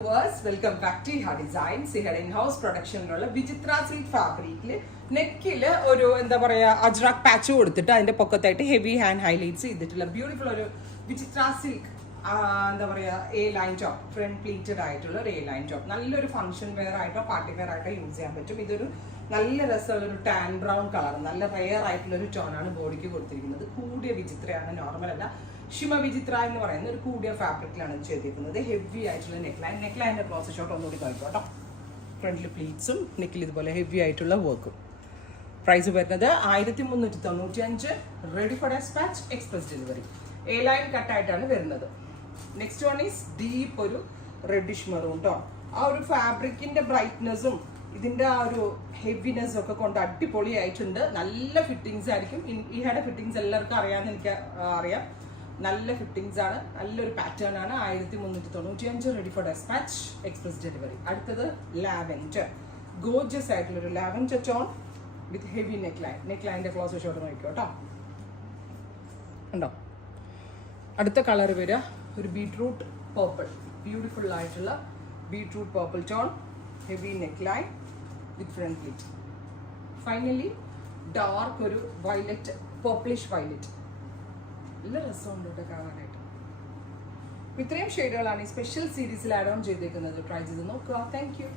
Welcome back to ഹാ design സിഹയുടെ in-house പ്രൊഡക്ഷനിലുള്ള വിചിത്ര silk ഫാബ്രിക്കിൽ നെക്കില് ഒരു എന്താ പറയാ അജ്രാക് പാച്ച് കൊടുത്തിട്ട് അതിന്റെ പൊക്കത്തായിട്ട് ഹെവി ഹാൻഡ് ഹൈലൈറ്റ്സ് ചെയ്തിട്ടുള്ള ബ്യൂട്ടിഫുൾ ഒരു വിചിത്ര സിൽക്ക് എന്താ പറയാ A line top front pleated ആയിട്ടുള്ള ഒരു എ ലൈൻ ടോപ്പ് നല്ലൊരു ഫംഗ്ഷൻ വെയർ ആയിട്ടോ പാർട്ടി വെയർ ആയിട്ടോ യൂസ് ചെയ്യാൻ പറ്റും. ഇതൊരു നല്ല രസമുള്ള ഒരു ടാൻ ബ്രൗൺ കളർ നല്ല റെയർ ആയിട്ടുള്ള ഒരു ടോണാണ് ബോഡിക്ക് കൊടുത്തിരിക്കുന്നത്. കൂടിയ വിചിത്രയാണ്, നോർമൽ അല്ല. ഷിമ വിചിത്ര എന്ന് പറയുന്ന ഒരു കൂടിയ ഫാബ്രിക്കിലാണ് ചെയ്തിരിക്കുന്നത്. ഹെവി ആയിട്ടുള്ള നെക്ലൈൻ്റെ ക്ലോസ് ഷോട്ട് ഒന്നുകൂടി കഴിക്കോട്ടോ. ഫ്രണ്ടിൽ പ്ലീറ്റ്സും നെക്കിൽ ഇതുപോലെ ഹെവി ആയിട്ടുള്ള വർക്കും. പ്രൈസ് വരുന്നത് 1395, ready for despatch, express delivery. A line കട്ടായിട്ടാണ് വരുന്നത്. നെക്സ്റ്റ് വൺ ഈസ് ഡീപ്പ് ഒരു റെഡിഷ് മെറൂൺ കേട്ടോ. ആ ഒരു ഫാബ്രിക്കിന്റെ ബ്രൈറ്റ്നെസ്സും ഇതിന്റെ ആ ഒരു ഹെവിനെസ്സും ഒക്കെ കൊണ്ട് അടിപൊളിയായിട്ടുണ്ട്. നല്ല ഫിറ്റിങ്സ് ആയിരിക്കും. ഈഹയുടെ ഫിറ്റിങ്സ് എല്ലാവർക്കും അറിയാമെന്ന് എനിക്ക് അറിയാം. നല്ല ഫിറ്റിങ്സ് ആണ്, നല്ലൊരു പാറ്റേൺ ആണ്. 1395, ready for despatch, express delivery. അടുത്തത് ലാവെൻഡർ, ഗോർജിയസ് ആയിട്ടുള്ള ഒരു ലാവെൻഡർ ടോൺ വിത്ത് ഹെവി നെക്ലൈൻ്റെ ക്ലോസ് ഷോട്ട് നോക്കിയോ കേട്ടോ. ഉണ്ടോ? അടുത്ത കളർ വരിക ഒരു ബീട്രൂട്ട് പേർപ്പിൾ, ബ്യൂട്ടിഫുൾ ആയിട്ടുള്ള beetroot purple tone, heavy neckline with front pleat. Finally dark ഒരു വയലറ്റ്, പേർപ്പിളിഷ് വയലറ്റ്. നല്ല രസമുണ്ട് കേട്ടോ കാണാനായിട്ട്. ഇത്രയും ഷെയ്ഡുകളാണ് ഈ സ്പെഷ്യൽ സീരീസിൽ ആഡ് ഓൺ ചെയ്തേക്കുന്നത്. ട്രൈ ചെയ്ത് നോക്കുക. Thank you.